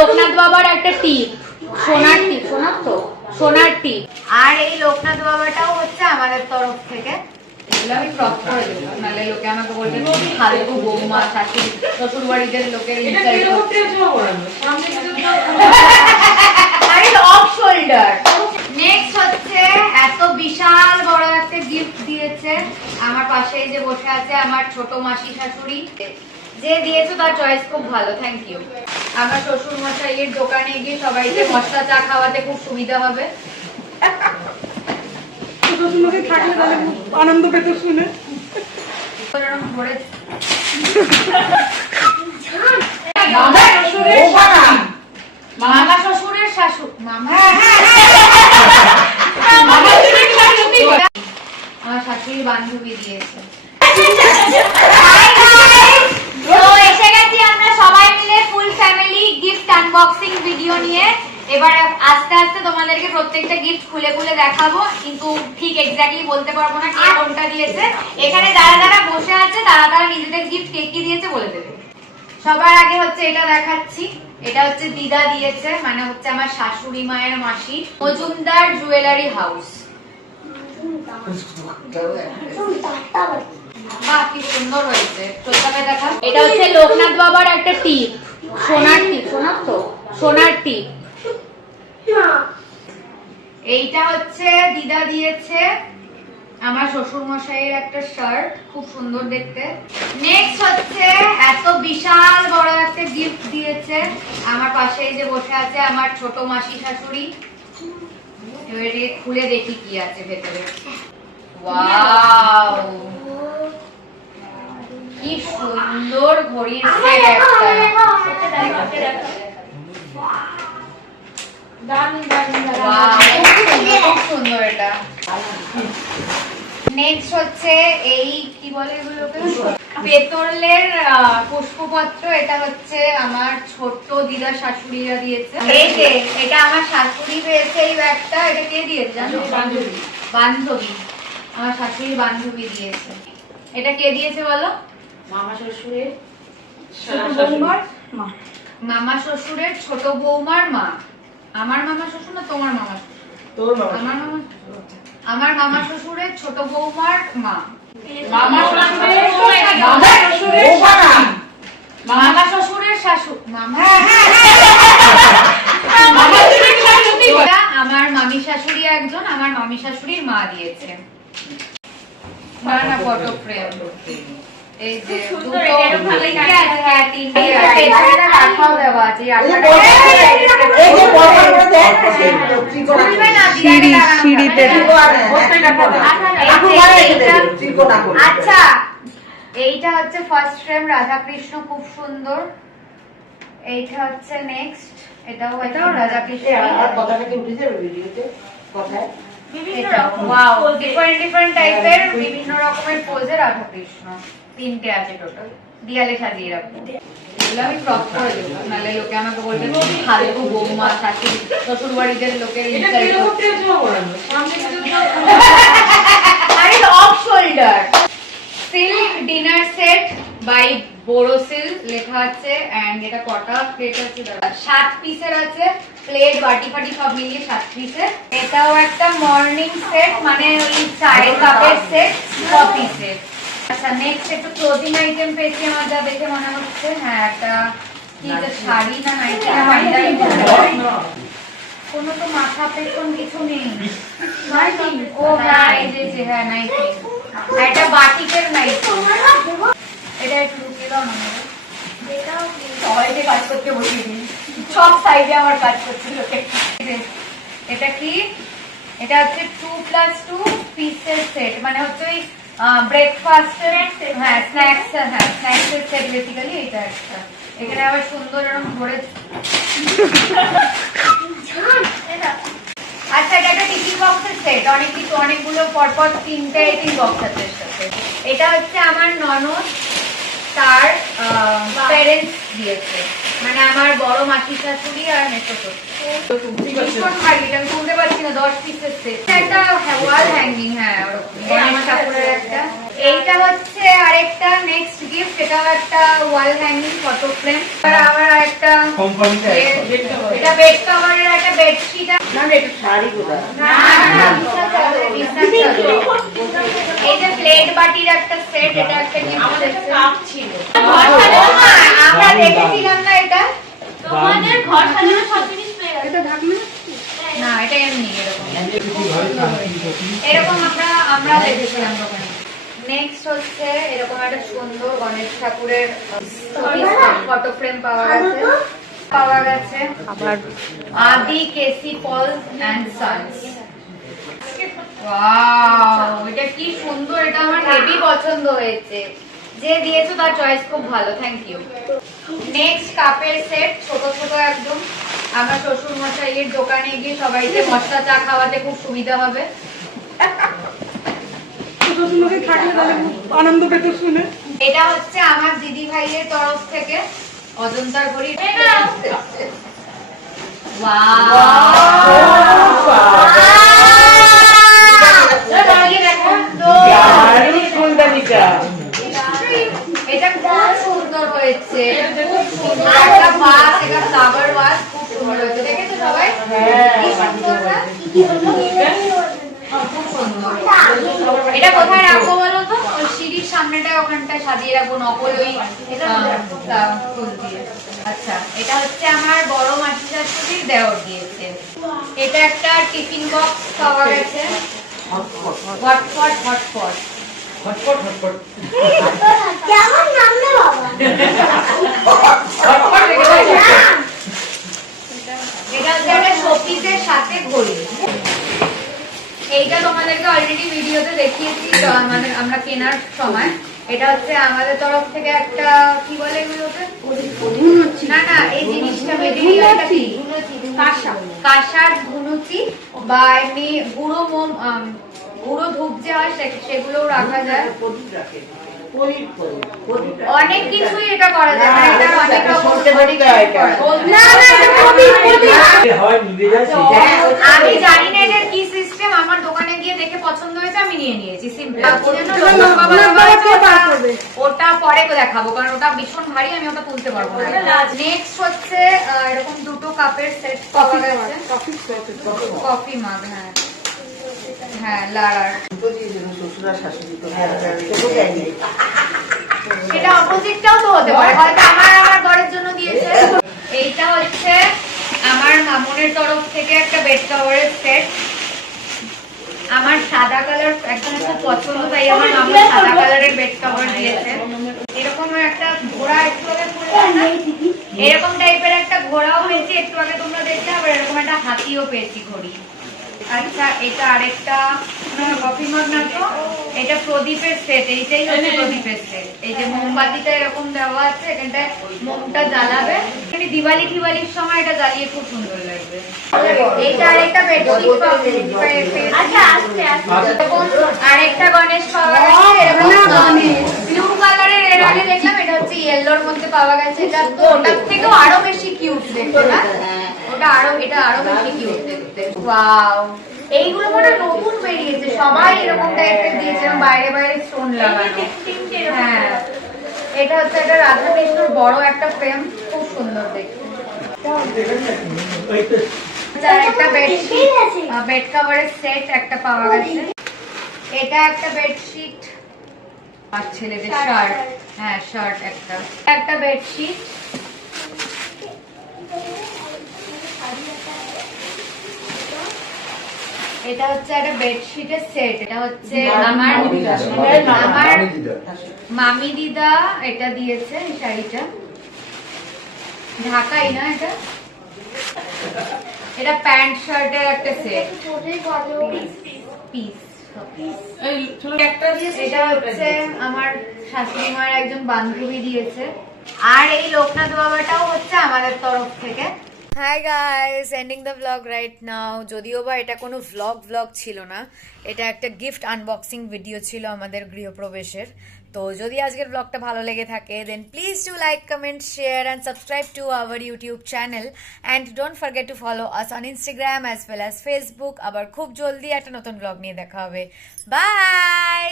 লোকনাথ বাবার একটা টিপ, সোনার টিপ, সোনার তো সোনার টিপ। আর এই লোকনাথ বাবাটাও হচ্ছে আমাদের তরফ থেকে। এগুলো আমি ক্রপ করে দেবো, নাহলে লোকে আমাকে বলবে ফালতু বৌমা, শাশুড়ি, শ্বশুর বাড়িদের লোকের অফ শোল্ডার। নেক্সট হচ্ছে এত বিশাল বড় একটা গিফট দিয়েছে আমার পাশে যে বসে আছে আমার ছোট মাসি শাশুড়ি, যে দিয়েছো তার চয়েস খুব ভালো, থ্যাংক ইউ। আমার শ্বশুর মশাইয়ের দোকানে গিয়ে সবাইকে মশলা চা খাওয়াতে খুব সুবিধা হবে। আনন্দ পেতে শুনে মামা শ্বশুরের শাশুড়, আমার শাশুড়ি বান্ধবী দিয়েছে। এসে গেছি আমরা সবাই মিলে full family gift unboxing video নিয়ে। এবার আস্তে আস্তে তোমাদেরকে প্রত্যেকটা গিফট খুলে খুলে দেখাবো, কিন্তু ঠিক এক্স্যাক্টলি বলতে পারবো না কে কোনটা দিয়েছে। এখানে যারা যারা বসে আছে তারা তারা নিজেদের গিফট কে কি দিয়েছে বলে দেবে। সবার আগে হচ্ছে এটা দেখাচ্ছি, এটা হচ্ছে দিদা দিয়েছে, মানে হচ্ছে আমার শাশুড়ি মায়ের মাসি, মজুমদার জুয়েলারি হাউস। বাহ কি সুন্দর হয়েছে, চোদ্দাকে দেখা। এটা হচ্ছে লোকনাথ বাবার একটা টিপ, সোনার টিপ, সোনার তো সোনার টিপ। এইটা হচ্ছে দিদা দিয়েছে আমার শ্বশুর মশাইয়ের একটা শার্ট, খুব সুন্দর দেখতে। নেক্সট হচ্ছে এত বিশাল বড় একটা গিফট দিয়েছে আমার পাশে যে বসে আছে আমার ছোট মাসি শাশুড়ি। এবারে খুলে দেখি কি আছে ভেতরে। ওয়াও কি সুন্দর ঘড়ির সেট একটা। খুব সুন্দর এটা। নেক্সট হচ্ছে এই কি বলে এগুলোকে, পেতলের পুষ্পপত্র। এটা হচ্ছে আমার ছোট্ট দিদা শাশুড়িরা দিয়েছে। এই যে এটা আমার শাশুড়ি পেয়েছে এই ব্যাগটা। এটা কে দিয়েছে জানো? বান্ধবী। বান্ধবী, আমার শাশুড়ির বান্ধবী দিয়েছে। এটা কে দিয়েছে বলো? মামা শ্বশুরের মা। মামা শ্বশুরের ছোট বৌমার মা। আমার মামা শ্বশুর না তোমার মামা শ্বশুর? তোর মামা। আমার মামা, আমার মামা শ্বশুরের ছোট বৌমার মা। মামা শ্বশুরের মামা শ্বশুরের শাশুড়, মামা আমার মামি শাশুড়ি একজন, আমার মামি শাশুড়ির মা দিয়েছে। না না ফটো ফ্রেম, এই যে দুটো হ্যাঁ তিনটে রাখাও দেওয়া আছে। আচ্ছা এইটা হচ্ছে ফার্স্ট ফ্রেম রাধাকৃষ্ণ, খুব সুন্দর। এইটা হচ্ছে নেক্সট, এটাও রাধাকৃষ্ণ। ডিফারেন্ট টাইপের বিভিন্ন রকমের পোজে রাধাকৃষ্ণ, তিনটে আছে টোটাল। দিয়ালে সাজিয়ে রাখবো। এগুলো আমি ক্রপ করে দেবো, নাহলে লোকে আমাকে বলবে ফালতু বৌমা, শাশুড়ি, শ্বশুর বাড়িদের লোকের off shoulder. Silk dinner set by Borosil লেখা আছে। এন্ড এটা কটা প্লেট আছে? 7 পিসের আছে প্লেট, বাটি ফাটি সব মিলিয়ে 7 পিসের। এটাও একটা মর্নিং সেট, মানে ওই চায়ের কাপের সেট, 6 পিসের। আচ্ছা নেক্সট একটু ক্লোদিং আইটেম পেয়েছি আমার যা দেখে মনে হচ্ছে। হ্যাঁ একটা কি শাড়ি না নাইটি, কোনো তো মাথা পেছন কিছু নেই। ও হ্যাঁ এই যে হ্যাঁ নাইটি, এটা বাটিকের নাইটি। এটা একটু লুকিয়ে দাও না, সবাইকে কাজ করতে বসিয়ে দিই, সব সাইডে আমার কাজ করছে লোকে। এটা কি? এটা হচ্ছে 2+2 পিসের সেট, মানে হচ্ছে ওই ব্রেকফাস্টের হ্যাঁ স্ন্যাক্স, হ্যাঁ স্ন্যাক্সের সেট বেসিক্যালি। এটা একটা এখানে আবার সুন্দর এরকম ধরে। আচ্ছা এটা একটা টিফিন বক্সের সেট, অনেকগুলো পরপর 3টে টিফিন বক্স আছে এর সাথে। এটা হচ্ছে আমার ননদ, তার প্যারেন্টস দিয়েছে, মানে আমার বড় মাসি শাশুড়ি আর মেসো ভীষণ ভারী, আমি তুলতে পারছি না, 10 পিসের সেট। একটা ওয়াল হ্যাঙ্গিং, হ্যাঁ ওরকম গণেশ ঠাকুরের একটা। এইটা হচ্ছে আরেকটা নেক্সট গিফট, এটাও একটা ওয়াল হ্যাঙ্গিং ফটো ফ্রেম। আর আবার আরেকটা এটা বেড কভারের একটা বেডশিট। না এটা শাড়ি বোধহয়। না এই যে প্লেট বাটির একটা সেট, এটা একটা গিফট কাপ ছিল। আমরা দেখেছিলাম না এটা, তোমাদের ঘর সাজানোর সব জিনিস পেয়ে গেছে। এটা ঢাকনা না এটা এমনি এরকম আমরা দেখেছিলাম দোকানে। নেক্সট হচ্ছে এরকম একটা সুন্দর গণেশ ঠাকুরের ফটো ফ্রেম পাওয়া গেছে আবার আদি কেসি পল এন্ড সন্স। ওয়াও, এটা কি সুন্দর, এটা আমার হেভি পছন্দ হয়েছে। যে দিয়েছো তার চয়েস খুব ভালো, থ্যাংক ইউ। নেক্সট কাপের সেট, ছোট ছোট একদম। আমার শ্বশুর মশাইয়ের দোকানে গিয়ে সবাইকে মশলা চা খাওয়াতে খুব সুবিধা হবে। আনন্দ পেতে শুনে। এটা হচ্ছে আমার দিদি ভাইয়ের তরফ থেকে অজন্তার ঘড়ি। এটা খুব সুন্দর হয়েছে, একটা ভাস, এটা ফ্লাওয়ার ভাস, খুব সুন্দর হয়েছে। দেখেছো সবাই কি সুন্দর না? খুব সুন্দর। এটা কোথায় রাখবো বলো তো? ওই সিঁড়ির সামনেটা, ওখানটায় সাজিয়ে রাখবো নকল ওই ফুল দিয়ে। আচ্ছা, এটা হচ্ছে আমার বড় মাসি শাশুড়ির দেওর দিয়েছে। এটা একটা টিফিন বক্স পাওয়া গেছে, হটপট হটপট হটপট হটপট কেমন নাম না বাবা? এটা হচ্ছে একটা শোপিসের সাথে ঘড়ি। এইটা তোমাদেরকে অলরেডি ভিডিওতে দেখিয়েছি, মানে আমরা কেনার সময়। এটা হচ্ছে আমাদের তরফ থেকে একটা, কি বলে এগুলোকে, না না এই জিনিসটা মেটেরিয়ালটা কি, কাঁসার ধুনুচি বা এমনি গুঁড়ো মোম, গুঁড়ো ধূপ যে হয় সেগুলোও রাখা যায়। অনেক কিছুই এটা করা যায়, মানে এটার অনেক রকম আমি জানি না এটার কি সিস্টেম, আমার দোকানে গিয়ে দেখে পছন্দ হয়েছে, আমি নিয়ে নিয়েছি সিম্পল। ওটা পরে দেখাবো, কারণ ওটা ভীষণ ভারী, আমি ওটা তুলতে পারবো না। নেক্সট হচ্ছে এরকম দুটো কাপের সেট পাওয়া গেছে, কফি মাগ, হ্যাঁ হ্যাঁ লাড়ার। সেটা অপোজিটটাও তো হতে পারে, হয়তো আমার ঘরের জন্য দিয়েছে। এইটা হচ্ছে আমার মামুনের তরফ থেকে একটা বেড কভারের সেট। আমার সাদা কালার একদম খুব পছন্দ, তাই আমার মামুন সাদা কালারের বেড কভার দিয়েছে। এরকম একটা ঘোড়া, একটু আগে এরকম টাইপের একটা ঘোড়াও পেয়েছি একটু আগে তোমরা দেখলে, আবার এরকম একটা হাতিও পেয়েছি ঘড়ি। আচ্ছা, এটা আরেকটা কফি মাগ না তো, এটা প্রদীপের সেট। এইটাই হচ্ছে প্রদীপের সেট। এই যে মোমবাতিটা এরকম দেওয়া আছে, এখানটায় মোমটা জ্বালাবে, মানে দিওয়ালি ফিওয়ালির সময় এটা জ্বালিয়ে খুব সুন্দর লাগবে। এইটা আরেকটা বেডশিট পাবে, আচ্ছা আস্তে আস্তে। আরেকটা গণেশ পাওয়া গেছে, এরকম ব্লু কালারের। এর আগে দেখলাম এটা হচ্ছে ইয়েলোর মধ্যে পাওয়া গেছে। এটা তো ওটার থেকেও আরো বেশি কিউট দেখতে না, এটা আরো বেশি কিউট দেখতে। ওয়াও, এইগুলো মানে নতুন বেরিয়েছে, সবাই এরকম টাইপের দিয়েছে, বাইরে বাইরে স্টোন লাগানো। হ্যাঁ, এটা হচ্ছে একটা রাধা কৃষ্ণর বড় একটা ফ্রেম, খুব সুন্দর দেখতে। একটা বেডশিট, বেড কভারের সেট একটা পাওয়া গেছে। এটা একটা বেডশিট আর ছেলেদের শার্ট, হ্যাঁ শার্ট একটা বেডশিট। এটা হচ্ছে একটা বেডশিটের সেট। এটা হচ্ছে আমার মামি দিদা এটা দিয়েছে, এই শাড়িটা ঢাকাই না, এটা প্যান্ট শার্টের একটা সেট পিস। এটা হচ্ছে আমার শাশুড়ি মার একজন বান্ধবী দিয়েছে। আর এই লোকনাথ বাবাটাও হচ্ছে আমাদের তরফ থেকে। Hi guys, ending the blog right now. যদিও বা এটা কোনো ভ্লগ ছিল না, এটা একটা গিফট আনবক্সিং ভিডিও ছিল আমাদের গৃহপ্রবেশের। তো যদি আজকের ব্লগটা ভালো লেগে থাকে then please do like comment share and subscribe to our YouTube channel and don't forget to follow us on Instagram as well as Facebook. আবার খুব জলদি একটা নতুন ব্লগ নিয়ে দেখা হবে। বাই।